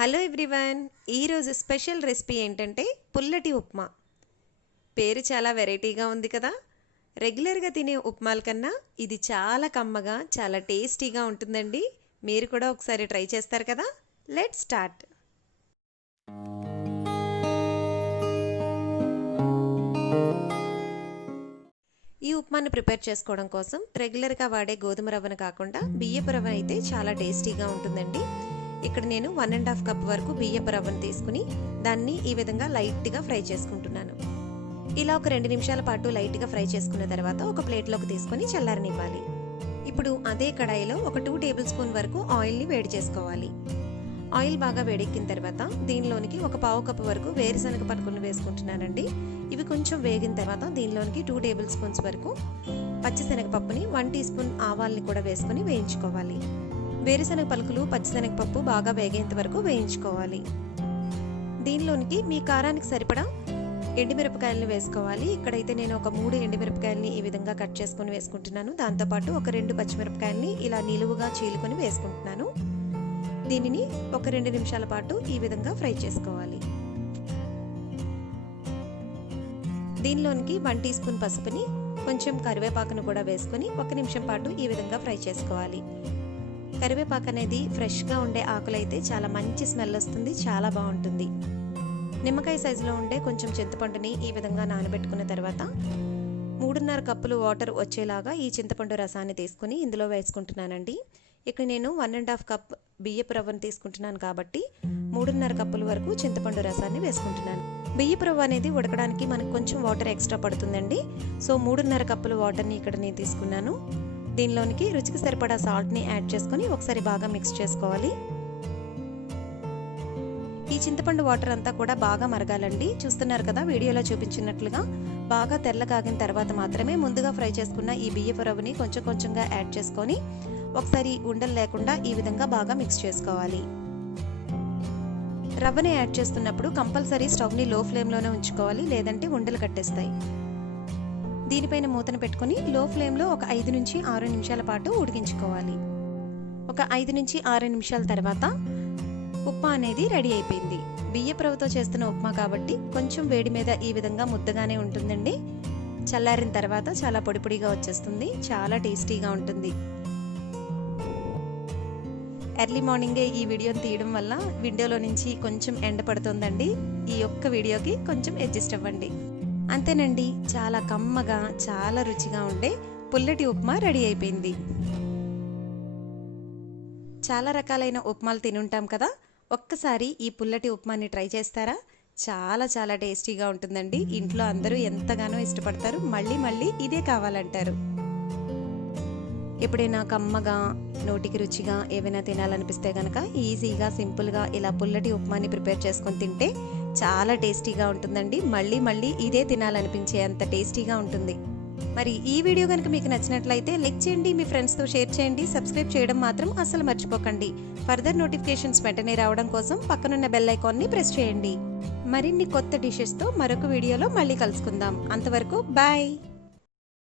Hello everyone, ఈరోజు special recipe ఏంటంటే పుల్లటి ఉప్మా. పేరు చాలా వెరైటీగా ఉంది కదా. రెగ్యులర్గా తినే ఉప్మాల కన్నా ఇది చాలా కమ్మగా, చాలా టేస్టీగా ఉంటుందండి. మీరు కూడా ఒకసారి ట్రై చేస్తారు కదా. Let's start. ఈ ఉప్మాను ప్రిపేర్ చేసుకోవడం కోసం రెగ్యులర్గా వాడే గోధుమ రవ్వను కాకుండా బియ్యపు రవ్వ అయితే చాలా టేస్టీగా ఉంటుందండి. ఇక్కడ నేను 1.5 కప్ వరకు బియ్యపు రవ్వను తీసుకుని దాన్ని ఈ విధంగా లైట్గా ఫ్రై చేసుకుంటున్నాను. ఇలా ఒక 2 నిమిషాల పాటు లైట్గా ఫ్రై చేసుకున్న తర్వాత ఒక ప్లేట్లోకి తీసుకొని చల్లారనివ్వాలి. ఇప్పుడు అదే కడాయిలో ఒక 2 టేబుల్ స్పూన్ వరకు ఆయిల్ని వేడి చేసుకోవాలి. ఆయిల్ బాగా వేడెక్కిన తర్వాత దీనిలోనికి ఒక 1/2 కప్ వరకు వేరుశనగ పలుకులను వేసుకుంటున్నానండి. ఇవి కొంచెం వేగిన తర్వాత దీనిలోనికి 2 టేబుల్ స్పూన్స్ వరకు పచ్చిశనగపప్పుని, 1 టీ స్పూన్ ఆవాల్ని కూడా వేసుకొని వేయించుకోవాలి. వేరుశనగ పలుకులు, పచ్చిశనగపప్పు బాగా వేగేంత వరకు వేయించుకోవాలి. దీనిలోనికి మీ కారానికి సరిపడా ఎండుమిరపకాయలను వేసుకోవాలి. ఇక్కడైతే నేను ఒక 3 ఎండుమిరపకాయలని ఈ విధంగా కట్ చేసుకొని వేసుకుంటున్నాను. దాంతోపాటు ఒక 2 పచ్చిమిరపకాయలని ఇలా నిలువుగా చీలుకొని వేసుకుంటున్నాను. దీనిని ఒక 2 నిమిషాల పాటు ఈ విధంగా ఫ్రై చేసుకోవాలి. దీనిలోనికి 1 టీ స్పూన్ పసుపుని, కొంచెం కరివేపాకును కూడా వేసుకొని 1 నిమిషం పాటు ఈ విధంగా ఫ్రై చేసుకోవాలి. కరివేపాకు అనేది ఫ్రెష్గా ఉండే ఆకులైతే చాలా మంచి స్మెల్ వస్తుంది, చాలా బాగుంటుంది. నిమ్మకాయ సైజులో ఉండే కొంచెం చింతపండుని ఈ విధంగా నానబెట్టుకున్న తర్వాత 3.5 కప్పులు వాటర్ వచ్చేలాగా ఈ చింతపండు రసాన్ని తీసుకుని ఇందులో వేసుకుంటున్నానండి. ఇక్కడ నేను 1.5 కప్ బియ్యపు రవ్వను తీసుకుంటున్నాను కాబట్టి 3.5 కప్పుల వరకు చింతపండు రసాన్ని వేసుకుంటున్నాను. బియ్యపు రవ్వ అనేది ఉడకడానికి మనకు కొంచెం వాటర్ ఎక్స్ట్రా పడుతుందండి. సో 3.5 కప్పుల వాటర్ని ఇక్కడ నేను తీసుకున్నాను. దీనిలోనికి రుచికి సరిపడా సాల్ట్ని యాడ్ చేసుకొని ఒకసారి బాగా మిక్స్ చేసుకోవాలి. ఈ చింతపండు వాటర్ అంతా కూడా బాగా మరగాలండి. చూస్తున్నారు కదా, వీడియోలో చూపించినట్లుగా బాగా తెల్లగాగిన తర్వాత మాత్రమే ముందుగా ఫ్రై చేసుకున్న ఈ బియ్యపు రవ్వని కొంచెం కొంచెంగా యాడ్ చేసుకొని ఒకసారి ఉండలు లేకుండా ఈ విధంగా బాగా మిక్స్ చేసుకోవాలి. రవ్వని యాడ్ చేస్తున్నప్పుడు కంపల్సరీ స్టవ్ని లో ఫ్లేమ్లోనే ఉంచుకోవాలి, లేదంటే ఉండలు కట్టేస్తాయి. దీనిపైన మూతను పెట్టుకుని లో ఫ్లేమ్లో ఒక 5 నుంచి 6 నిమిషాల పాటు ఉడికించుకోవాలి. ఒక 5 నుంచి 6 నిమిషాల తర్వాత ఉప్మా అనేది రెడీ అయిపోయింది. బియ్యపు రవ్వతో చేస్తున్న ఉప్మా కాబట్టి కొంచెం వేడి మీద ఈ విధంగా ముద్దగానే ఉంటుందండి. చల్లారిన తర్వాత చాలా పొడి పొడిగా వచ్చేస్తుంది, చాలా టేస్టీగా ఉంటుంది. ఎర్లీ మార్నింగే ఈ వీడియోని తీయడం వల్ల విండోలో నుంచి కొంచెం ఎండ పడుతుందండి. ఈ ఒక్క వీడియోకి కొంచెం అడ్జస్ట్ అవ్వండి. అంతేనండి, చాలా కమ్మగా, చాలా రుచిగా ఉండే పుల్లటి ఉప్మా రెడీ అయిపోయింది. చాలా రకాలైన ఉప్మాలు తినుంటాం కదా, ఒక్కసారి ఈ పుల్లటి ఉప్మాని ట్రై చేస్తారా? చాలా చాలా టేస్టీగా ఉంటుందండి. ఇంట్లో అందరూ ఎంతగానో ఇష్టపడతారు, మళ్ళీ మళ్ళీ ఇదే కావాలంటారు. ఎప్పుడైనా కమ్మగా, నోటికి రుచిగా ఏవైనా తినాలనిపిస్తే కనుక ఈజీగా, సింపుల్గా ఇలా పుల్లటి ఉప్మాని ప్రిపేర్ చేసుకొని తింటే చాలా టేస్టీగా ఉంటుందండి. మళ్ళీ మళ్ళీ ఇదే తినాలనిపించే అంత టేస్టీగా ఉంటుంది. మరి ఈ వీడియో కనుక మీకు నచ్చినట్లయితే లైక్ చేయండి, మీ ఫ్రెండ్స్తో షేర్ చేయండి, సబ్స్క్రైబ్ చేయడం మాత్రం అస్సలు మర్చిపోకండి. ఫర్దర్ నోటిఫికేషన్స్ వెంటనే రావడం కోసం పక్కనున్న బెల్ ఐకాన్ని ప్రెస్ చేయండి. మరిన్ని కొత్త డిషెస్తో మరొక వీడియోలో మళ్ళీ కలుసుకుందాం. అంతవరకు బాయ్.